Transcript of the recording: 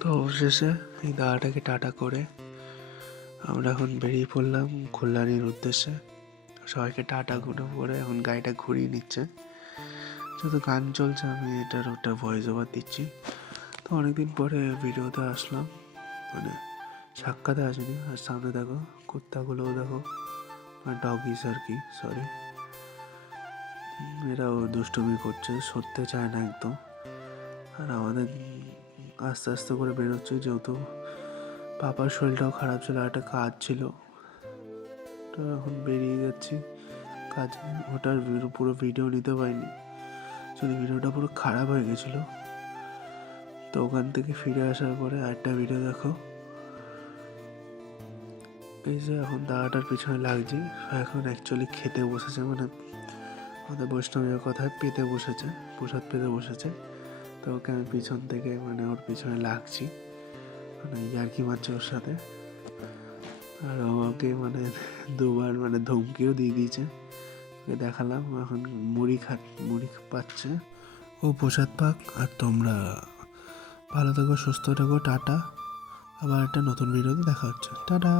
তো অবশেষে এই দাদাটাকে টাটা করে আমরা এখন বেরিয়ে পড়লাম কল্যাণীর উদ্দেশ্যে। সবাইকে টাটা গুলো করে এখন গাড়িটা ঘুরিয়ে নিচ্ছে। যত গান চলছে আমি এটার ওটা ভয়েস ওভার দিচ্ছি। তো অনেকদিন পরে ভিডিওতে আসলাম, মানে সাক্ষাতে আসেনি। আর সামনে দেখো কুত্তাগুলোও দেখো, ডগিস আর কি, সরি, এরাও দুষ্টুমি করছে, সরতে চায় না একদম। আর আমাদের আস্তে আস্তে করে বেরোচ্ছে, যেহেতু পাপার শরীরটাও খারাপ ছিল, একটা কাজ ছিল, তো এখন বেরিয়ে যাচ্ছি কাজে। ওটার পুরো ভিডিও নিতে পারিনি, যদি ভিডিওটা পুরো খারাপ হয়ে গেছিলো। তো ওখান থেকে ফিরে আসার পরে আরেকটা ভিডিও দেখো। এই যে এখন দাদাটার পিছনে লাগছে, এখন অ্যাকচুয়ালি খেতে বসেছে, মানে আমাদের বৈষ্ণবের কথায় পেতে বসেছে, প্রসাদ পেতে বসেছে। তো ওকে আমি পিছন থেকে মানে ওর পিছনে লাগছি, মানে ইয়ার্কি মারছে ওর সাথে। আর ওকে মানে দুবার মানে ধমকিও দিয়ে দিয়েছে। ওকে দেখালাম এখন মুড়ি পাচ্ছে, ও প্রসাদ পাক। আর তোমরা ভালো থেকো, সুস্থ থেকো, টাটা। আবার একটা নতুন ভিডিওতে দেখা হচ্ছে, টাটা।